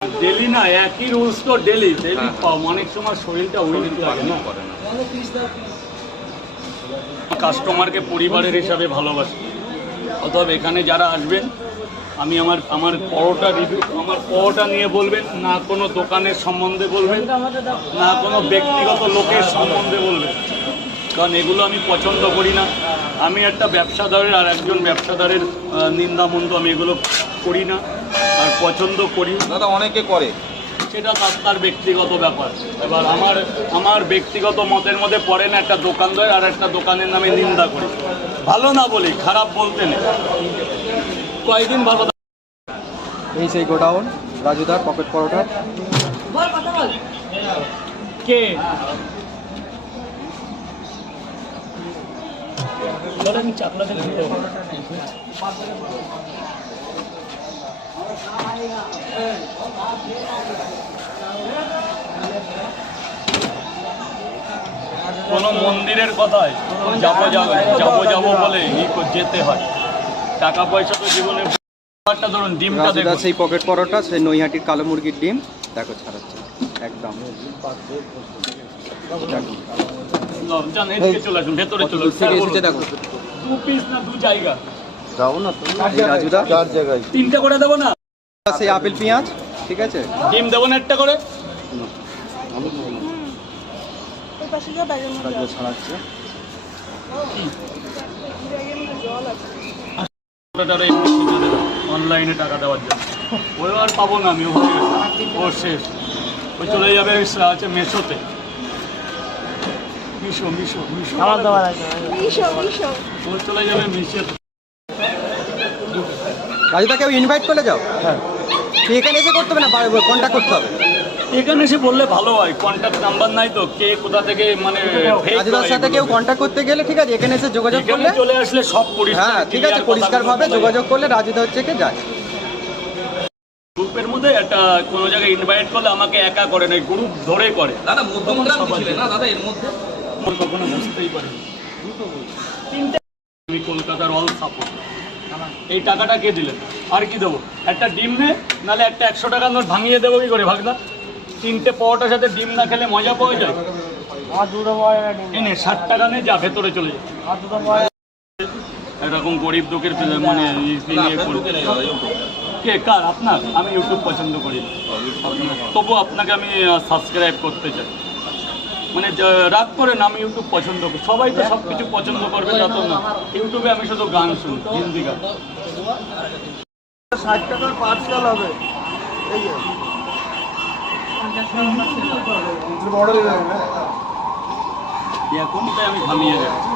Daily না একই rules তো ডেলি অনেক সময় শরীরটা উইক লাগে না। কাস্টমারকে পরিবারের হিসাবে ভালোবাসি, অতএব এখানে যারা আসবেন আমি আমার পরোটা রিভিউ, আমার পরোটা নিয়ে বলবেন না, কোনো দোকানের সম্বন্ধে বলবেন না, কোনো ব্যক্তিগত লোকের সম্বন্ধে বলবেন, কারণ এগুলো আমি পছন্দ করি না। আমি একটা ব্যবসাদারের আর একজন ব্যবসাদারের নিন্দামন্দ আমি এগুলো করি না আর পছন্দ করি। দাদা অনেকে করে, সেটা তার ব্যক্তিগত ব্যাপার। এবার আমার ব্যক্তিগত মতের মধ্যে পড়ে না একটা দোকানদার আর একটা দোকানের নামে নিন্দা করি। ভালো না বলি, খারাপ বলতে নেই। কয়েকদিন ভালো। এই সেই গোডাউন রাজুদার পকেট পরোটা। কে চাকলাতে কোনো মন্দিরের কথায় যাবো বলে যেতে হয়। টাকা পয়সা তো জীবনে ধরুন ডিমটা দেখো, সেই পকেট পরোটা, সেই নৈহাটির কালো মুরগির ডিম দেখো ছাড়াচ্ছে একদম। চলে আসুন ভেতরে, চলে এসেছে দেখো, 2 পিস না 2 জায়গা যাও না তো রাজুদা 4 জায়গায় 3টে করে দেবো না, সেই আপেল পেঁয়াজ ঠিক আছে, ডিম দেবো না একটা করে। ছাড়াচ্ছে অনলাইনে টাকা দেওয়ার জন্য ওই আর পাবো না আমি, ওর শেষ। ওই চলে যাবে আছে মেশোতে, মিশো ওর চলে যাবে মিশোতে। রাজুদাকে ইনভাইট করে যাও। হ্যাঁ, এখানে এসে করতে হবে না, কন্ট্যাক্ট করতে হবে। এখানে এসে বললে ভালো হয়, কন্ট্যাক্ট নাম্বার নাই তো, কে কোথা থেকে মানে রাজুদার সাথে কেউ কন্ট্যাক্ট করতে গেলে ঠিক আছে, এখানে এসে যোগাযোগ করলে চলে আসলে সব পরিষ্কার। হ্যাঁ ঠিক আছে, পরিষ্কারভাবে যোগাযোগ করলে রাজুদা হচ্ছে কে যায়। গ্রুপের মধ্যে একটা কোনো জায়গায় ইনভাইট করলে আমাকে একা করে না, গ্রুপ ধরে করে। দাদা মধ্যমগ্রাম ছিলেন না দাদা, এর মধ্যে কখনো বুঝতেই পারি। আমি কলকাতার অল সাপোর্ট। এই টাকাটা কে দিলেন? আর কি দেবো? একটা ডিম নে, নাহলে একটা 100 টাকার নোট ভাঙিয়ে দেবো কি করে ভাগনা? 3টে পরোটার সাথে ডিম না খেলে মজা পাওয়া যায়? এনে 60 টাকা নে, যা ভেতরে চলে যায়। এরকম গরিব দুঃখের মানে কে কার? আপনার? আমি ইউটিউব পছন্দ করি, তবু আপনাকে আমি সাবস্ক্রাইব করতে চাই। মানে রাগ করে না, আমি ইউটিউব পছন্দ করি। সবাই তো সব কিছু পছন্দ করবে তা তো না। ইউটিউবে আমি শুধু গান শুনি, হিন্দি গান। 60 টাকার পার্সেল হবে। এই যে এখন তাই আমি থামিয়ে যাচ্ছি।